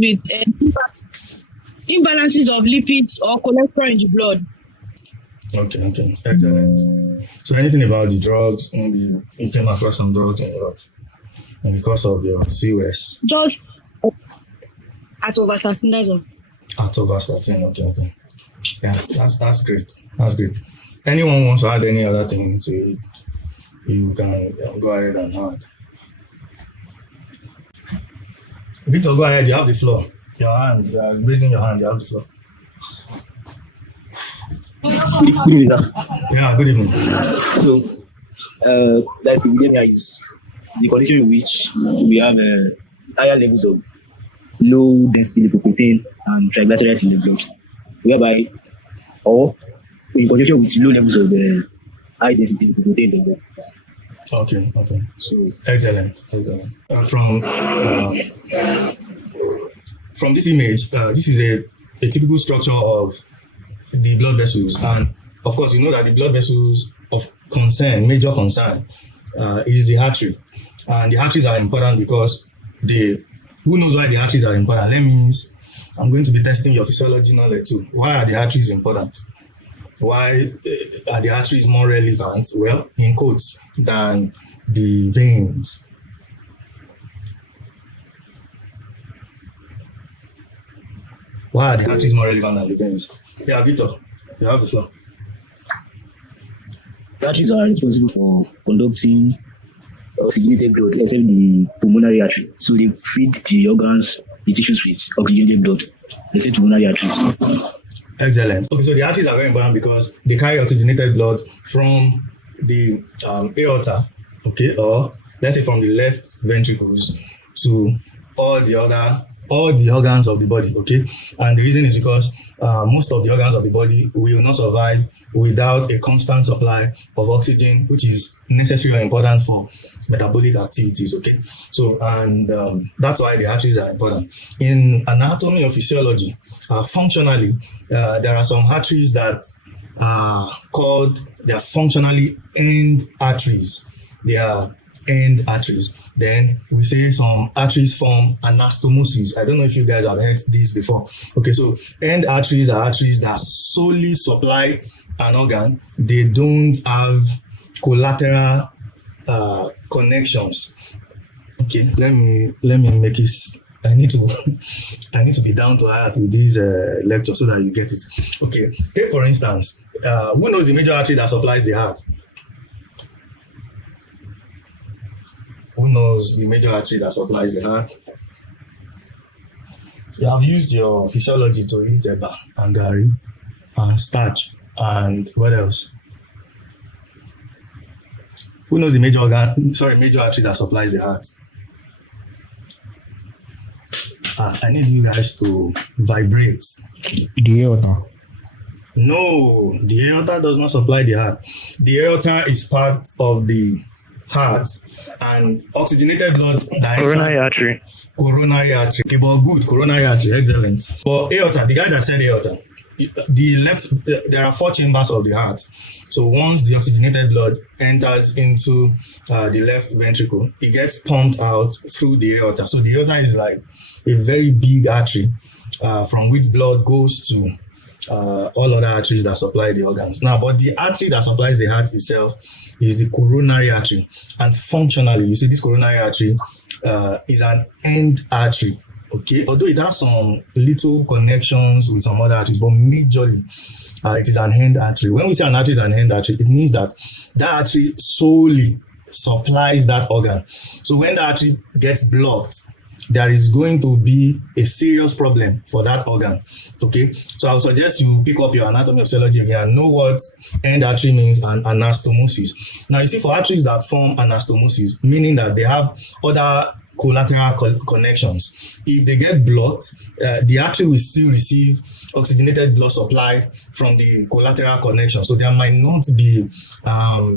deals with imbalances of lipids or cholesterol in the blood. Okay, excellent. So anything about the drugs, maybe you came across some drugs and because of your COS? Just atorvastatin. Atorvastatin, okay. Yeah, that's great. That's great. Anyone wants to add any other thing to it, you can go ahead and add. Victor, go ahead. You have the floor. Your hand, raising your hand. You have the floor. Good evening, sir. Yeah, good evening. So, dyslipidemia is the condition in which we have higher levels of low density lipoprotein and triglycerides in the blood, whereby, or in conjunction with low levels of high density lipoprotein in the blood. Okay. So, Excellent. From this image, this is a typical structure of the blood vessels, and of course, you know that the blood vessels of major concern, is the artery, and the arteries are important because who knows why the arteries are important? That means I'm going to be testing your physiology knowledge too. Why are the arteries important? Why are the arteries more relevant? Well, in quotes, than the veins. Why are the arteries more relevant than the veins? Yeah, Victor, you have the floor. the arteries are responsible for conducting oxygenated blood, except the pulmonary artery. So they feed the organs, the tissues with oxygenated blood, except pulmonary arteries. Excellent. Okay, so the arteries are very important because they carry oxygenated blood from the aorta, okay, or let's say from the left ventricles to all the organs of the body, okay? And the reason is because most of the organs of the body will not survive without a constant supply of oxygen, which is necessary or important for metabolic activities, okay? So, and that's why the arteries are important. In anatomy or physiology, functionally, there are some arteries that are functionally end arteries. They are end arteries. Then we say some arteries form anastomosis. I don't know if you guys have heard this before. Okay, so end arteries are arteries that solely supply an organ. They don't have collateral connections. Okay, let me make it. I need to be down to earth with this lecture so that you get it. Okay, take for instance, who knows the major artery that supplies the heart? Who knows the major artery that supplies the heart? You have used your physiology to eat eba and gari and starch and what else? Who knows the major artery that supplies the heart? I need you guys to vibrate. The aorta. No, the aorta does not supply the heart. The aorta is part of the heart, and oxygenated blood. Coronary artery. Okay, but good. Coronary artery, excellent. But aorta, the guy that said aorta, there are 4 chambers of the heart. So once the oxygenated blood enters into the left ventricle, it gets pumped out through the aorta. So the aorta is like a very big artery from which blood goes to all other arteries that supply the organs. Now, but the artery that supplies the heart itself is the coronary artery. And functionally, you see this coronary artery is an end artery. Okay, although it has some little connections with some other arteries, but majorly it is an end artery. When we say an artery is an end artery, it means that artery solely supplies that organ. So when the artery gets blocked, there is going to be a serious problem for that organ. Okay, so I would suggest you pick up your anatomy of physiology again and know what end artery means and anastomosis. Now, you see, for arteries that form anastomosis, meaning that they have other collateral connections. If they get blocked, the artery will still receive oxygenated blood supply from the collateral connection. So there might not be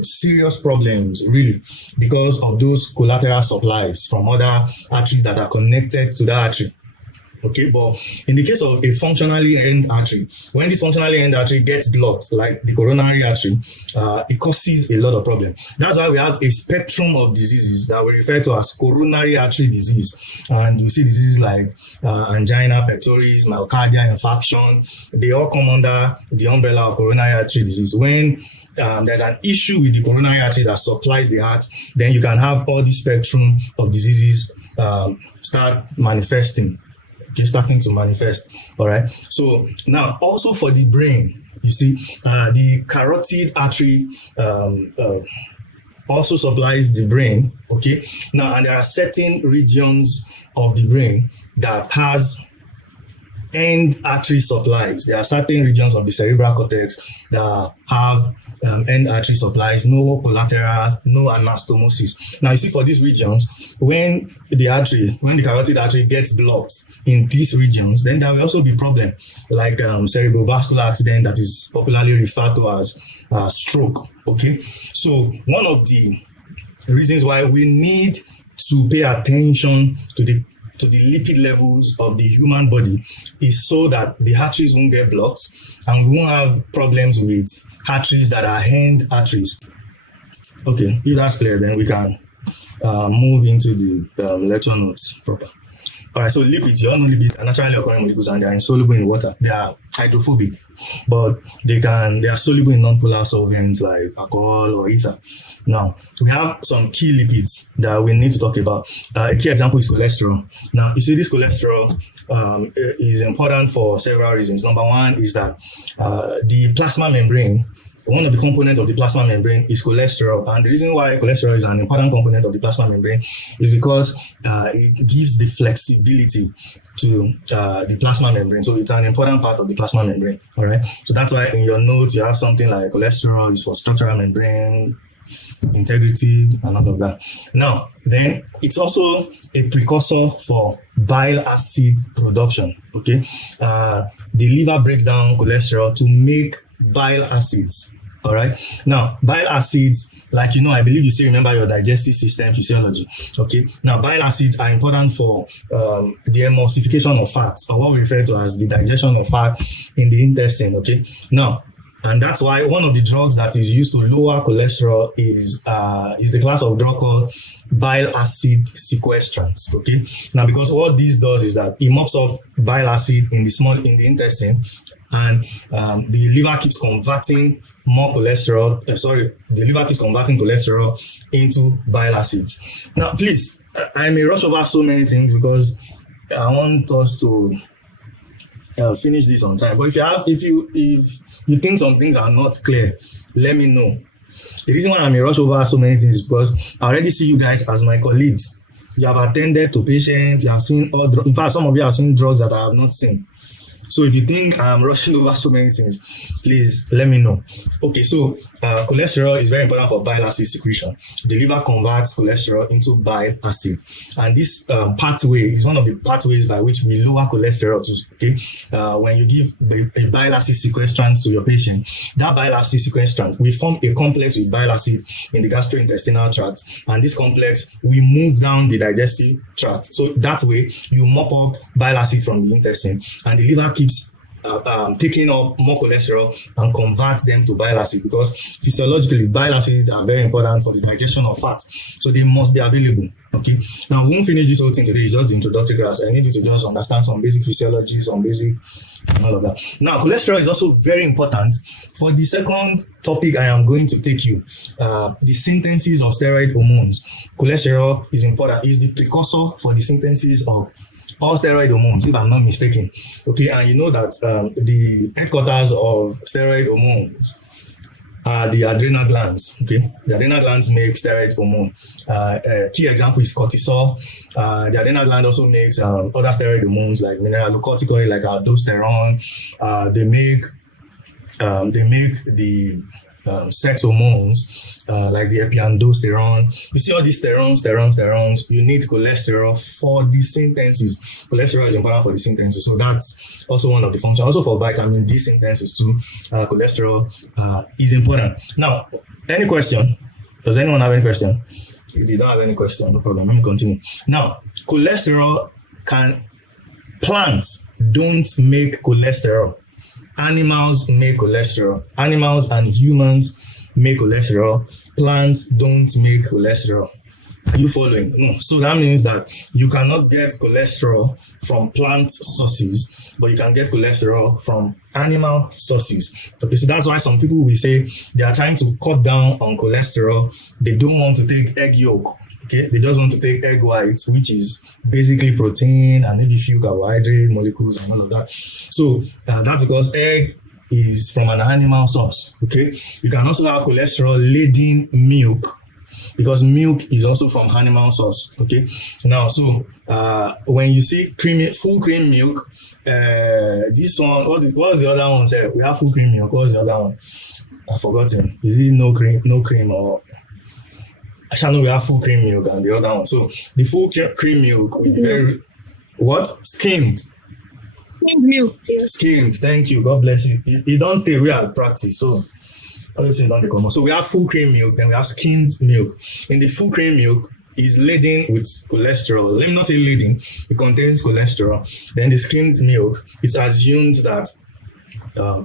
serious problems really because of those collateral supplies from other arteries that are connected to the artery. Okay, but in the case of a functionally end artery, when this functionally end artery gets blocked, like the coronary artery, it causes a lot of problems. That's why we have a spectrum of diseases that we refer to as coronary artery disease. And you see diseases like angina pectoris, myocardial infarction. They all come under the umbrella of coronary artery disease. When there's an issue with the coronary artery that supplies the heart, then you can have all the spectrum of diseases start manifesting. Okay, starting to manifest. All right. So now also for the brain, you see, the carotid artery also supplies the brain. Okay. Now, and there are certain regions of the brain that has end artery supplies. There are certain regions of the cerebral cortex that have end artery supplies, no collateral, no anastomosis. Now, you see, for these regions, when the carotid artery gets blocked in these regions, then there will also be problem like cerebrovascular accident that is popularly referred to as stroke. Okay, so one of the reasons why we need to pay attention to the lipid levels of the human body is so that the arteries won't get blocked and we won't have problems with arteries that are end arteries. Okay, if that's clear, then we can move into the lecture notes proper. All right, so lipids, you all know lipids are naturally occurring molecules and they are insoluble in water. They are hydrophobic, but they are soluble in non-polar solvents like alcohol or ether. Now, we have some key lipids that we need to talk about. A key example is cholesterol. Now, you see, this cholesterol is important for several reasons. Number one is that the plasma membrane, one of the components of the plasma membrane is cholesterol. And the reason why cholesterol is an important component of the plasma membrane is because it gives the flexibility to the plasma membrane. So it's an important part of the plasma membrane. All right. So that's why in your notes, you have something like cholesterol is for structural membrane integrity and all of that. Now, then it's also a precursor for bile acid production. Okay. The liver breaks down cholesterol to make bile acids. All right. Now, bile acids, like, I believe you still remember your digestive system physiology. Okay. Now, bile acids are important for the emulsification of fats, or what we refer to as the digestion of fat in the intestine. Okay. Now, and that's why one of the drugs that is used to lower cholesterol is the class of drug called bile acid sequestrants. Okay. Now, because what this does is that it mops up bile acid in the intestine, and the liver keeps converting cholesterol into bile acids. Now, please, I may rush over so many things because I want us to finish this on time. But if you think some things are not clear, let me know. The reason why I may rush over so many things is because I already see you guys as my colleagues. You have attended to patients, you have seen in fact, some of you have seen drugs that I have not seen. So if you think I'm rushing over so many things, please let me know. Okay, so cholesterol is very important for bile acid secretion. The liver converts cholesterol into bile acid. And this pathway is one of the pathways by which we lower cholesterol too. Okay, when you give a bile acid sequestrant to your patient, that bile acid sequestrant, we form a complex with bile acid in the gastrointestinal tract. And this complex, we move down the digestive tract. So that way, you mop up bile acid from the intestine, and the liver keeps taking up more cholesterol and convert them to bile acid, because physiologically bile acids are very important for the digestion of fat, so they must be available. Okay, now we won't finish this whole thing today. It's just the introductory class. I need you to just understand some basic physiology, some basic and all of that. Now, cholesterol is also very important for the second topic I am going to take you, the synthesis of steroid hormones. Cholesterol is important, is the precursor for the synthesis of all steroid hormones, if I'm not mistaken. Okay, and you know that the headquarters of steroid hormones are the adrenal glands. Okay, the adrenal glands make steroid hormone. A key example is cortisol. The adrenal gland also makes other steroid hormones like mineralocorticoid, like aldosterone. They make the sex hormones like the epiandrosterone. You see all these sterones. You need cholesterol for the synthesis. Cholesterol is important for the synthesis, so that's also one of the functions. Also for vitamin D synthesis too, cholesterol is important. Now, any question? Does anyone have any question? If you don't have any question, no problem. Let me continue. Now, cholesterol can Plants don't make cholesterol. Animals make cholesterol. Animals and humans make cholesterol. Plants don't make cholesterol. Are you following? No. So that means that you cannot get cholesterol from plant sources, but you can get cholesterol from animal sources. Okay, so that's why some people will say they are trying to cut down on cholesterol. They don't want to take egg yolk. Okay, they just want to take egg whites, which is basically protein and maybe few carbohydrate molecules and all of that. So that's because egg is from an animal source. Okay, you can also have cholesterol-laden milk, because milk is also from animal source. Okay, now so when you see full cream milk, this one, what's the other one? We have full cream milk. What's the other one? I've forgotten. Is it no cream or? I know we have full cream milk and the other one. So the full cream milk is very skimmed. Skimmed milk. Yes. Skimmed. Thank you. God bless you. You don't take real practice. So obviously don't come on. So we have full cream milk, then we have skimmed milk. In the full cream milk is laden with cholesterol. Let me not say laden, it contains cholesterol. Then the skimmed milk is assumed that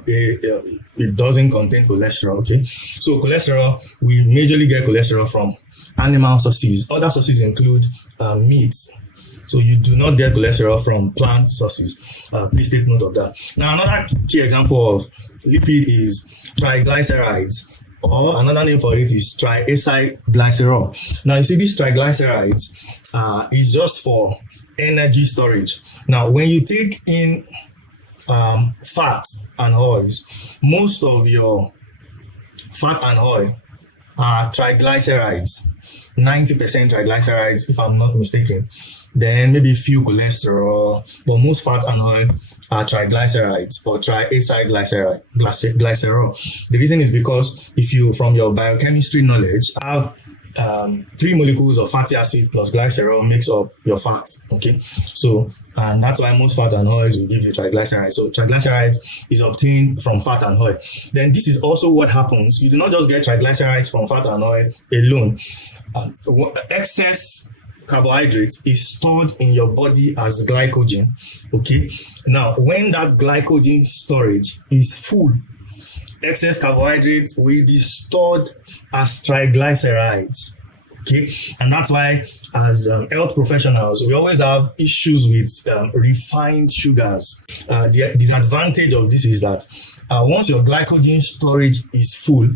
it doesn't contain cholesterol. Okay, so cholesterol, we majorly get cholesterol from animal sources. Other sources include meats. So you do not get cholesterol from plant sources. Please take note of that. Now, another key example of lipid is triglycerides, or another name for it is triacylglycerol. Now, you see, these triglycerides is just for energy storage. Now, when you take in fat and oils, most of your fat and oil are triglycerides, 90% triglycerides, if I'm not mistaken. Then maybe few cholesterol, but most fat and oil are triglycerides or triacylglycerol. The reason is because if you, from your biochemistry knowledge, have 3 molecules of fatty acid plus glycerol makes up your fat. Okay, so and that's why most fat and oils will give you triglycerides. So triglycerides is obtained from fat and oil. Then this is also what happens. You do not just get triglycerides from fat and oil alone. Excess carbohydrates is stored in your body as glycogen. Okay, now when that glycogen storage is full, excess carbohydrates will be stored as triglycerides. Okay, and that's why as health professionals, we always have issues with refined sugars. The disadvantage of this is that once your glycogen storage is full,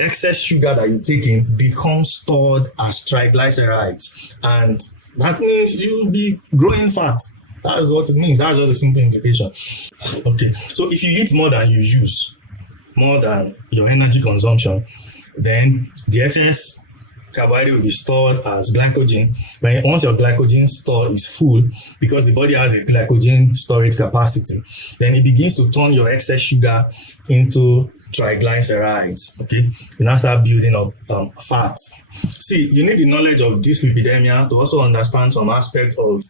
excess sugar that you take in becomes stored as triglycerides, and that means you'll be growing fat. That's what it means. That's just a simple implication. Okay, so if you eat more than you use, more than your energy consumption, then the excess carbohydrate will be stored as glycogen. Once your glycogen store is full, because the body has a glycogen storage capacity, then it begins to turn your excess sugar into triglycerides. Okay, you now start building up fat. See, you need the knowledge of dyslipidemia to also understand some aspects of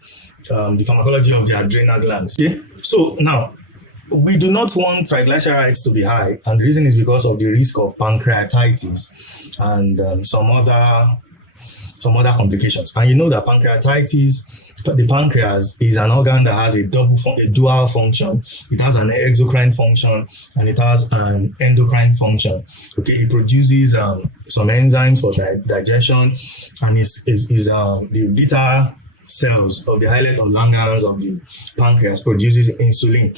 the pharmacology of the adrenal glands. Okay, so now we do not want triglycerides to be high, and the reason is because of the risk of pancreatitis and some other complications. And you know that pancreatitis, the pancreas is an organ that has a dual function. It has an exocrine function and it has an endocrine function. Okay, it produces some enzymes for digestion, and is the beta cells of the islet of Langerhans of the pancreas produces insulin.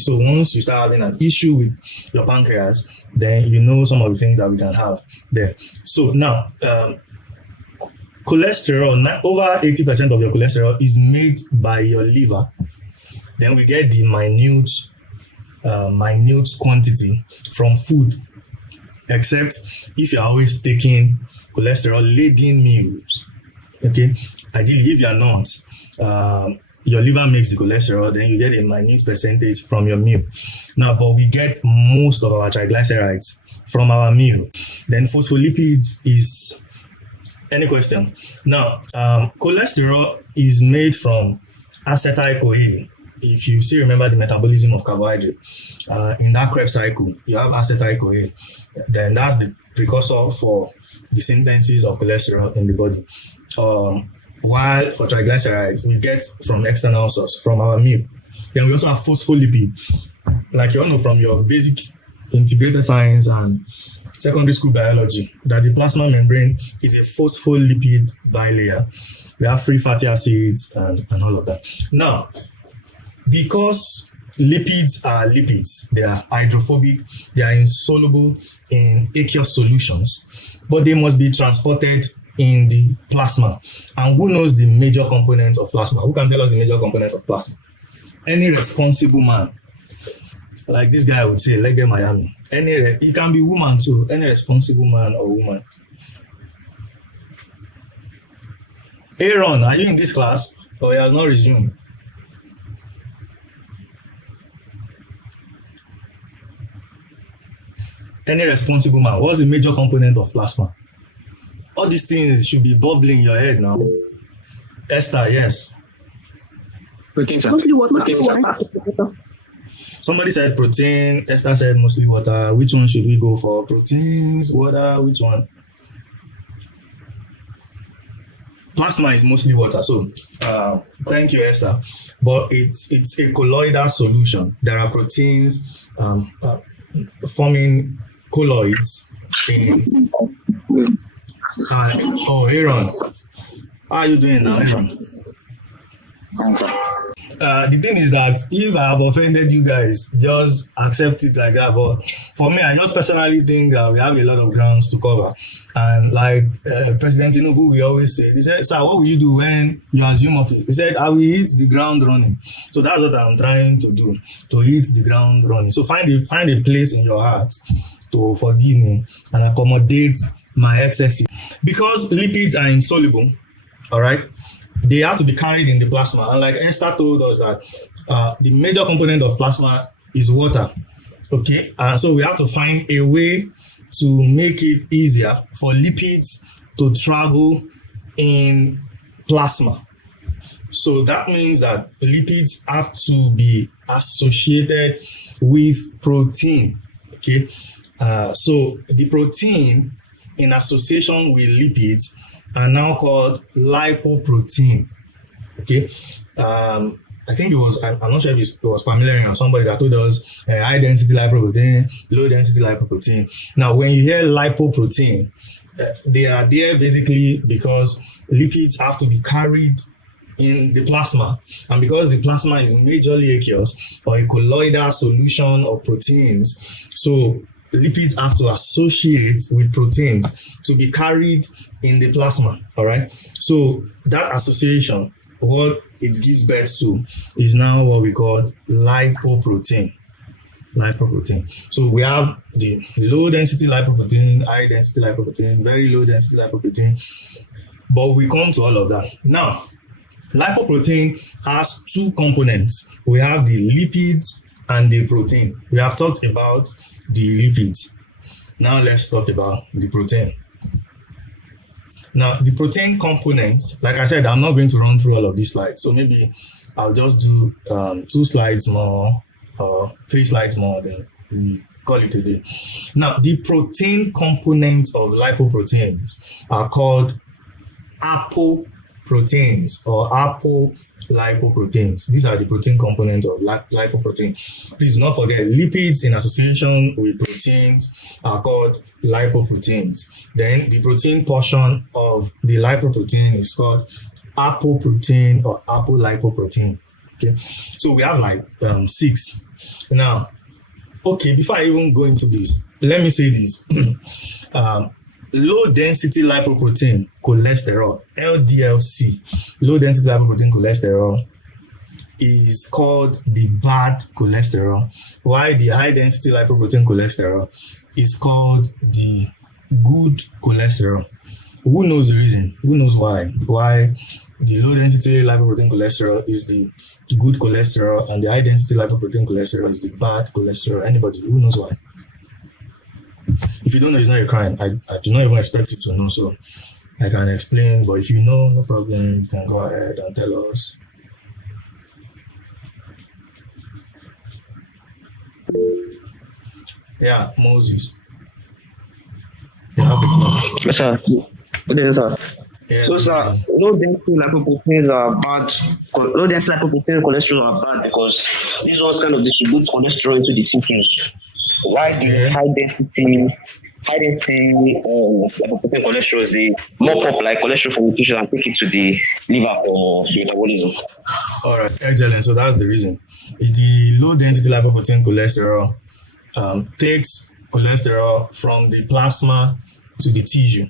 So once you start having an issue with your pancreas, then you know some of the things that we can have there. So now, cholesterol, over 80% of your cholesterol is made by your liver. Then we get the minute quantity from food, except if you're always taking cholesterol-laden meals. Okay, ideally, if you're not, your liver makes the cholesterol, then you get a minute percentage from your meal. Now, but we get most of our triglycerides from our meal. Then phospholipids is, any question? Now, cholesterol is made from acetyl-CoA. If you still remember the metabolism of carbohydrate, in that Krebs cycle, you have acetyl-CoA. Then that's the precursor for the synthesis of cholesterol in the body. While for triglycerides, we get from external source, from our milk. Then we also have phospholipid, like you all know from your basic integrated science and secondary school biology, that the plasma membrane is a phospholipid bilayer. We have free fatty acids and all of that. Now, because lipids are lipids, they are hydrophobic, they are insoluble in aqueous solutions, but they must be transported in the plasma. And who knows the major component of plasma? Who can tell us the major component of plasma? Any responsible man, like this guy would say, Lege Miami. It can be woman too, any responsible man or woman. Aaron, are you in this class? Or he has not resumed? Any responsible man, what's the major component of plasma? All these things should be bubbling in your head now. Esther, yes. Protein, sir. Mostly water. Protein, sir. Somebody said protein. Esther said mostly water. Which one should we go for? Proteins, water, which one? Plasma is mostly water. So thank you, Esther. But it's a colloidal solution. There are proteins forming colloids in Aaron. How are you doing now, Aaron? The thing is that if I have offended you guys, just accept it like that. But for me, I just personally think that we have a lot of grounds to cover. And like President Tinubu, we always say, he said, "Sir, what will you do when you assume office?" He said, "I will hit the ground running." So that's what I'm trying to do, to hit the ground running. So find a place in your heart to forgive me and accommodate my excesses. Because lipids are insoluble, all right? They have to be carried in the plasma. And like Esther told us that the major component of plasma is water. Okay, so we have to find a way to make it easier for lipids to travel in plasma. So that means that lipids have to be associated with protein. Okay, so the protein in association with lipids are now called lipoprotein. Okay, I think it was, I'm not sure if it was Pamela or somebody that told us high density lipoprotein, low density lipoprotein. Now, when you hear lipoprotein, they are there basically because lipids have to be carried in the plasma, and because the plasma is majorly aqueous or a colloidal solution of proteins, so lipids have to associate with proteins to be carried in the plasma. All right. So that association, what it gives birth to, is now what we call lipoprotein. Lipoprotein. So we have the low density lipoprotein, high density lipoprotein, very low density lipoprotein. But we come to all of that. Now, lipoprotein has two components. We have the lipids and the protein. We have talked about the lipids. Now let's talk about the protein. Now, the protein components, like I said, I'm not going to run through all of these slides. So maybe I'll just do 2 slides more or 3 slides more, then we call it a day. Now, the protein components of lipoproteins are called apoproteins or apolipoproteins. These are the protein components of lipoprotein. Please do not forget, lipids in association with proteins are called lipoproteins. Then the protein portion of the lipoprotein is called apoprotein or apolipoprotein. Okay, so we have like 6. Now, okay, before I even go into this, let me say this. Low density lipoprotein cholesterol, LDLC, low density lipoprotein cholesterol, is called the bad cholesterol, while the high density lipoprotein cholesterol is called the good cholesterol. Who knows the reason? Who knows why? Why the low density lipoprotein cholesterol is the good cholesterol and the high density lipoprotein cholesterol is the bad cholesterol? Anybody? Who knows why? If you don't know, it's not a crime. I do not even expect you to know, so I can explain. But if you know, no problem, you can go ahead and tell us. Yeah, Moses. Yes, sir. Good day, sir. Yes. Those are low density lipoproteins are bad. Low density lipoprotein cholesterol are bad because these ones kind of distribute cholesterol into the tissues. Why the Okay. high density lipoprotein cholesterol is the mop up like cholesterol from the tissue and take it to the liver for the metabolism. All right. Excellent. So that's the reason. The low density lipoprotein cholesterol takes cholesterol from the plasma to the tissue.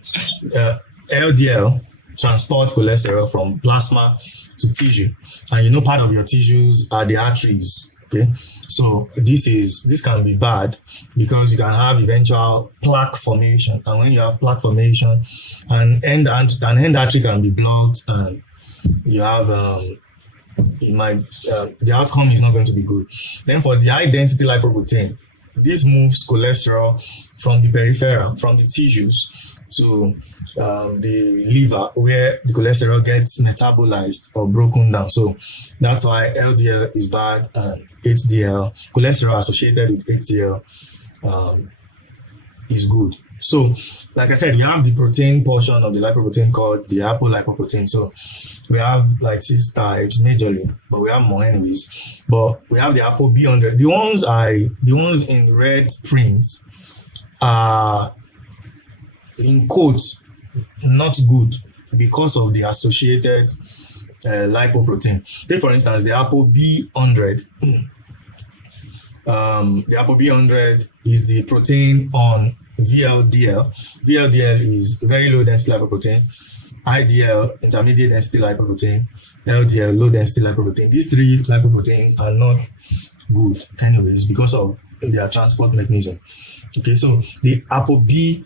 LDL transports cholesterol from plasma to tissue, and you know part of your tissues are the arteries. Okay, so this can be bad because you can have eventual plaque formation, and when you have plaque formation, an end artery can be blocked, and you have the outcome is not going to be good. Then for the high density lipoprotein, this moves cholesterol from the peripheral, from the tissues to the liver, where the cholesterol gets metabolized or broken down. So that's why LDL is bad and HDL, cholesterol associated with HDL, is good. So, like I said, we have the protein portion of the lipoprotein called the apolipoprotein. So we have like 6 types majorly, but we have more anyways. But we have the ApoB100. The ones in red print are in quotes not good because of the associated lipoprotein. Take for instance the ApoB100. The ApoB100 is the protein on VLDL. VLDL is very low density lipoprotein. IDL, intermediate density lipoprotein. LDL, low density lipoprotein. These 3 lipoproteins are not good anyways because of their transport mechanism. Okay, so the ApoB48,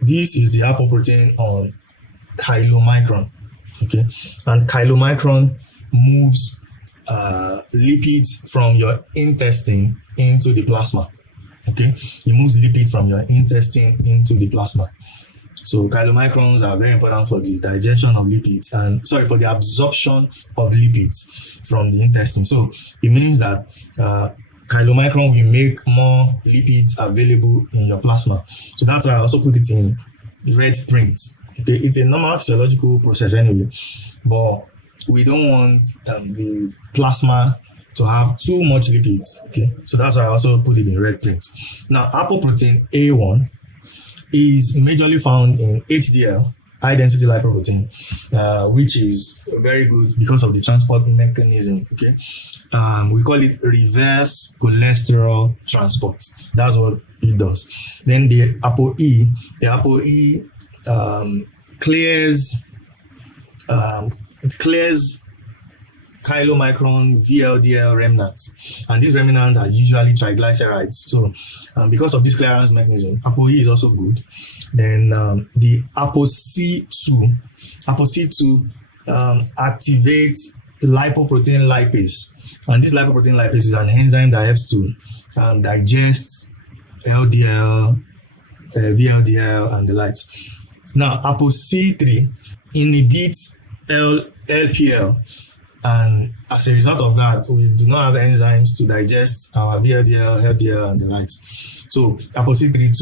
this is the apoprotein on chylomicron. Okay, and chylomicron moves lipids from your intestine into the plasma. Okay, it moves lipid from your intestine into the plasma. So chylomicrons are very important for the digestion of lipids for the absorption of lipids from the intestine. So it means that chylomicron will make more lipids available in your plasma. So that's why I also put it in red print. Okay, it's a normal physiological process anyway, but we don't want the plasma to have too much lipids. Okay, so that's why I also put it in red print. Now, apoprotein A1 is majorly found in HDL, high density lipoprotein, which is very good because of the transport mechanism. Okay, we call it reverse cholesterol transport. That's what it does. Then the ApoE clears chylomicron VLDL remnants, and these remnants are usually triglycerides. So because of this clearance mechanism, ApoE is also good. Then the ApoC2 activates lipoprotein lipase, and this lipoprotein lipase is an enzyme that helps to digest LDL, VLDL, and the likes. Now, ApoC3 inhibits LPL, and as a result of that, we do not have enzymes to digest our VLDL, LDL, and the likes. So, ApoC3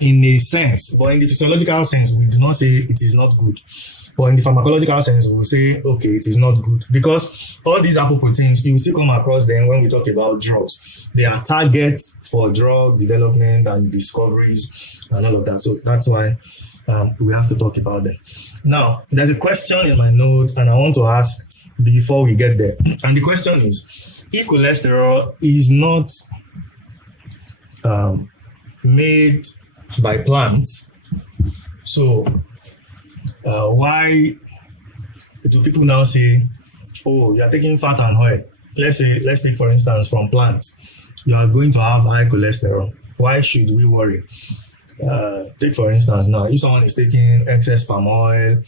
in a sense, but in the physiological sense, we do not say it is not good. But in the pharmacological sense, we will say, okay, it is not good. Because all these apoproteins, you will still come across them when we talk about drugs. They are targets for drug development and discoveries and all of that. So that's why we have to talk about them. Now, there's a question in my notes, and I want to ask before we get there. And the question is, if cholesterol is not made by plants, so why do people now say, oh, you're taking fat and oil? Let's take for instance from plants, you are going to have high cholesterol. Why should we worry? Take for instance now, if someone is taking excess palm oil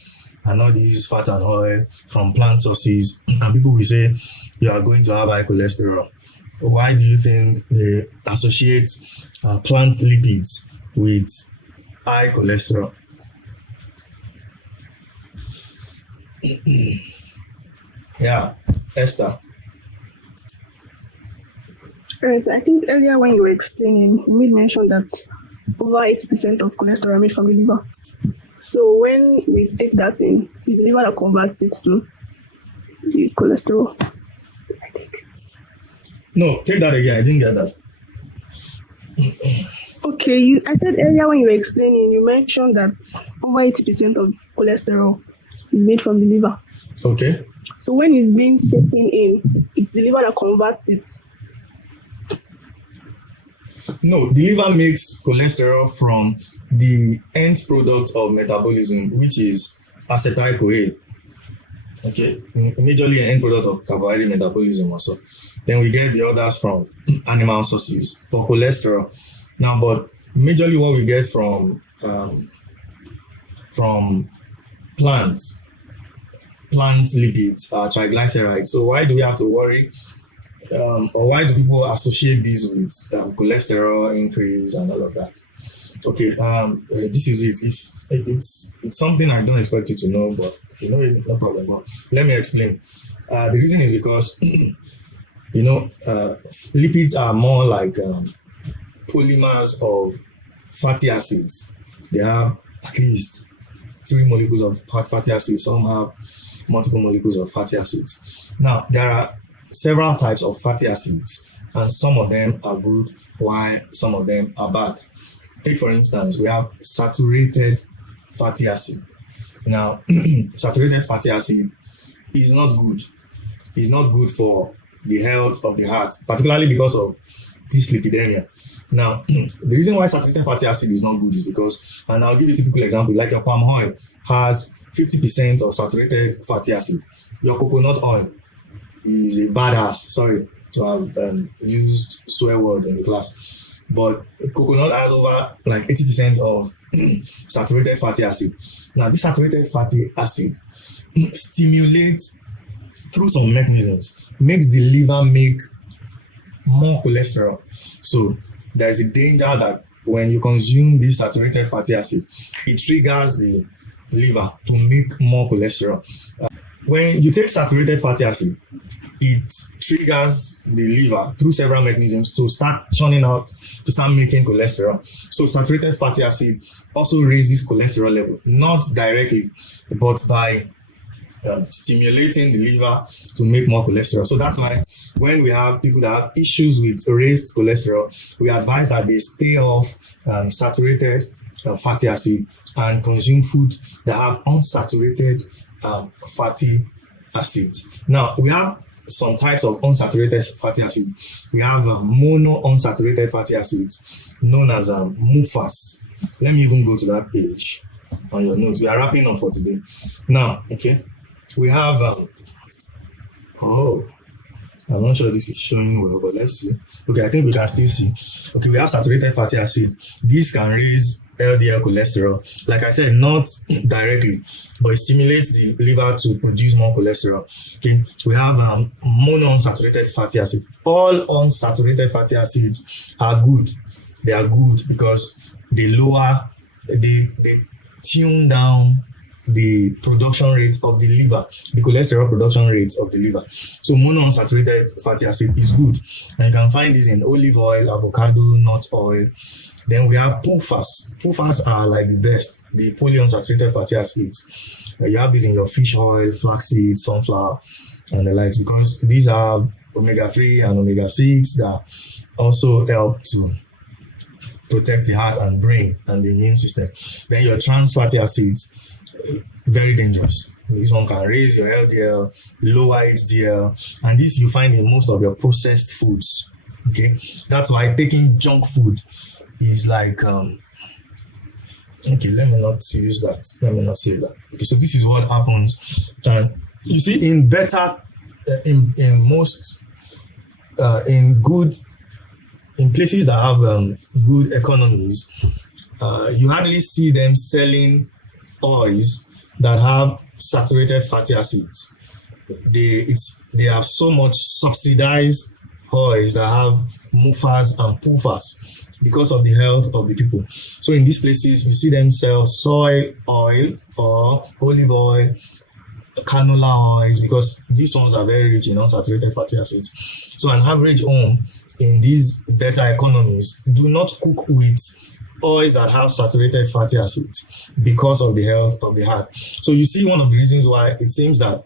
and all these fat and oil from plant sources, and people will say you are going to have high cholesterol. Why do you think they associate plant lipids with high cholesterol? Yeah, Esther. Right. I think earlier when you were explaining, you made mention that over 80% of cholesterol made from the liver. So when we take that in, it's the liver that converts it to the cholesterol. No, take that again. I didn't get that. Okay, I said earlier when you were explaining, you mentioned that over 80% of cholesterol is made from the liver. Okay. So when it's being taken in, it's the liver that converts it. No, the liver makes cholesterol from the end product of metabolism, which is acetyl-CoA. Okay, majorly an end product of carbohydrate metabolism also. Then we get the others from animal sources for cholesterol. Now, but majorly what we get from plants, plant lipids are triglycerides. So why do we have to worry? Or why do people associate these with cholesterol increase and all of that? Okay, this is it. If it's something I don't expect you to know, but you know it, no problem. But let me explain. The reason is because lipids are more like polymers of fatty acids. They have at least 3 molecules of fatty acids. Some have multiple molecules of fatty acids. Now, there are several types of fatty acids, and some of them are good while some of them are bad. Take, for instance, we have saturated fatty acid. Now, saturated fatty acid is not good. It's not good for the health of the heart, particularly because of dyslipidemia. Now, the reason why saturated fatty acid is not good is because, and I'll give you a typical example, like your palm oil has 50% of saturated fatty acid. Your coconut oil is a badass. Sorry to have used swear word in the class, but coconut has over like 80% of saturated fatty acid. Now, this saturated fatty acid stimulates through some mechanisms, makes the liver make more cholesterol. So there's a danger that when you consume this saturated fatty acid, it triggers the liver to make more cholesterol. When you take saturated fatty acid, it triggers the liver through several mechanisms to start churning out, to start making cholesterol. So saturated fatty acid also raises cholesterol level, not directly, but by stimulating the liver to make more cholesterol. So that's why when we have people that have issues with raised cholesterol, we advise that they stay off saturated fatty acid and consume food that have unsaturated fatty acids. Now, we have some types of unsaturated fatty acids. We have monounsaturated fatty acids known as MUFAs. Let me even go to that page on your notes. We are wrapping up for today. Now, okay, we have, I'm not sure this is showing well, but let's see. Okay, I think we can still see. Okay, we have saturated fatty acid. This can raise LDL cholesterol. Like I said, not directly, but it stimulates the liver to produce more cholesterol. Okay, we have monounsaturated fatty acid. All unsaturated fatty acids are good. They are good because they tune down the production rate of the liver, the cholesterol production rate of the liver. So monounsaturated fatty acid is good. And you can find this in olive oil, avocado, nut oil. Then we have PUFAs. PUFAs are like the best, the polyunsaturated fatty acids. You have this in your fish oil, flaxseed, sunflower, and the likes, because these are omega-3 and omega-6 that also help to protect the heart and brain and the immune system. Then your trans fatty acids, very dangerous. This one can raise your LDL, lower HDL, and this you find in most of your processed foods. Okay, that's why taking junk food is like okay, let me not use that. Let me not say that. Okay, so this is what happens. You see, in better, in most, in places that have good economies, you hardly see them selling oils that have saturated fatty acids. They have so much subsidized oils that have MUFAs and PUFAs because of the health of the people. So in these places, you see them sell soy oil or olive oil, canola oils, because these ones are very rich in unsaturated fatty acids. So an average home in these better economies do not cook with oils that have saturated fatty acids because of the health of the heart. So you see one of the reasons why it seems that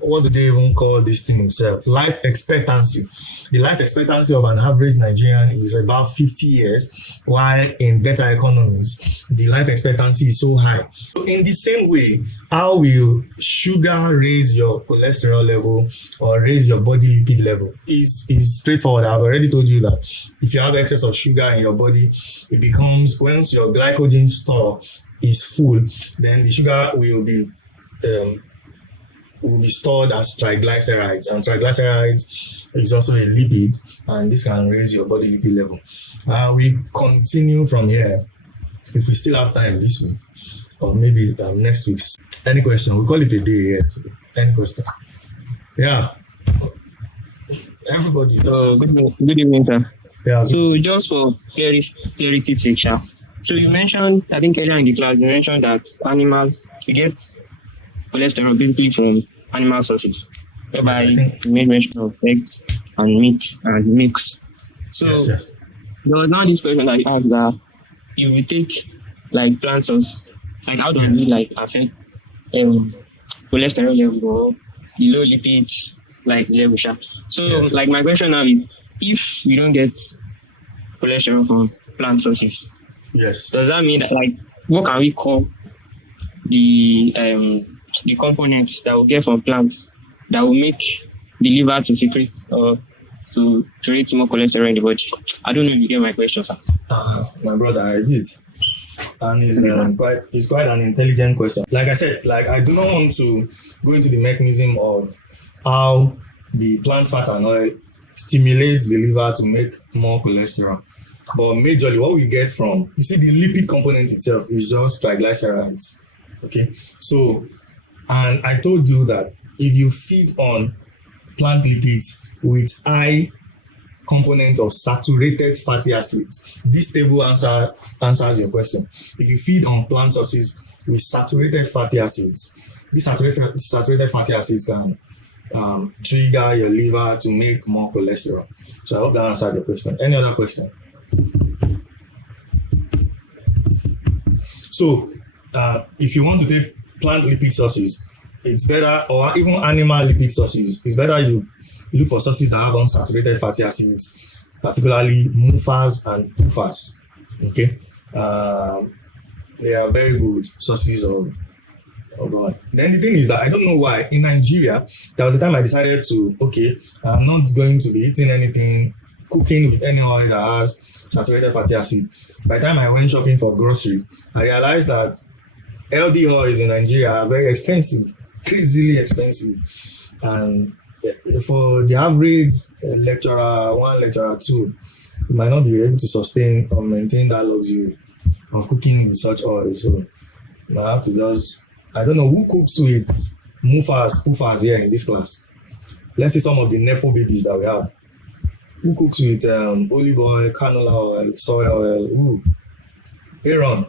what do they even call this thing itself? Life expectancy. The life expectancy of an average Nigerian is about 50 years, while in better economies, the life expectancy is so high. So in the same way, how will sugar raise your cholesterol level or raise your body lipid level? Is straightforward. I've already told you that if you have excess of sugar in your body, it becomes, once your glycogen store is full, then the sugar will be stored as triglycerides, and triglycerides is also a lipid, and this can raise your body lipid level. We continue from here if we still have time this week, or maybe next week. Any question? We call it a day here today. Any question? Yeah. Everybody. Good evening, sir. Yeah. So just for clarity sake, sir. So you mentioned, I think earlier in the class, you mentioned that animals, you get cholesterol basically from animal sources, whereby you made mention of eggs and meat and milks. So yes. there was now this question that you asked that if we take like plant source, like how does it like affect cholesterol level or the low lipids like level? So like my question now is, if we don't get cholesterol from plant sources, yes, does that mean that, like, what can we call the components that we get from plants that will make the liver to secrete or to create more cholesterol in the body? I don't know if you get my question, sir. My brother, I did. And it's quite an intelligent question. Like I said, like I do not want to go into the mechanism of how the plant fat and oil stimulates the liver to make more cholesterol. But majorly what we get from, you see, the lipid component itself is just triglycerides. Okay. So, and I told you that if you feed on plant lipids with high component of saturated fatty acids, this table answers your question. If you feed on plant sources with saturated fatty acids, these saturated fatty acids can trigger your liver to make more cholesterol. So I hope that answered your question. Any other question? So if you want to take plant lipid sources, it's better, or even animal lipid sources, it's better you look for sources that have unsaturated fatty acids, particularly MUFAs and PUFAs. Okay, they are very good sources of oil. Then the thing is that I don't know why in Nigeria there was a time I decided to, okay, I'm not going to be eating anything, cooking with any oil that has saturated fatty acid. By the time I went shopping for grocery, I realized that LD oils in Nigeria are very expensive, crazily expensive, and for the average lecturer, one lecturer two, you might not be able to sustain or maintain that luxury of cooking with such oil. So you might have to just, I don't know who cooks with MUFAs, PUFAs here in this class. Let's see some of the Nepo babies that we have. Who cooks with olive oil, canola oil, soy oil? Ooh. Aaron,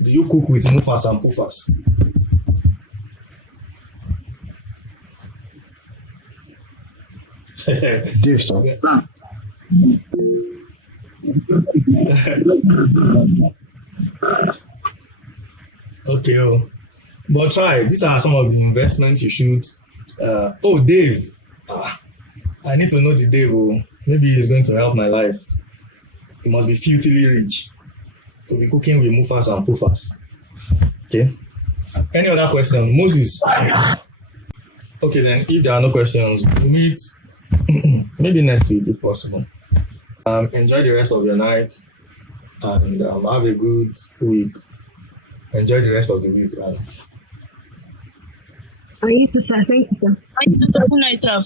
do you cook with MUFAs and PUFAs? Dave, sir. Okay, but try. These are some of the investments you should. Dave. I need to know the Dave. Maybe he's going to help my life. He must be filthily rich to be cooking with MUFAs and PUFAs. Okay. Any other question? Moses. Okay, then if there are no questions, we'll meet maybe next week if possible. Enjoy the rest of your night and have a good week. Enjoy the rest of the week. I need to say thank you, sir. I need to say good night, sir.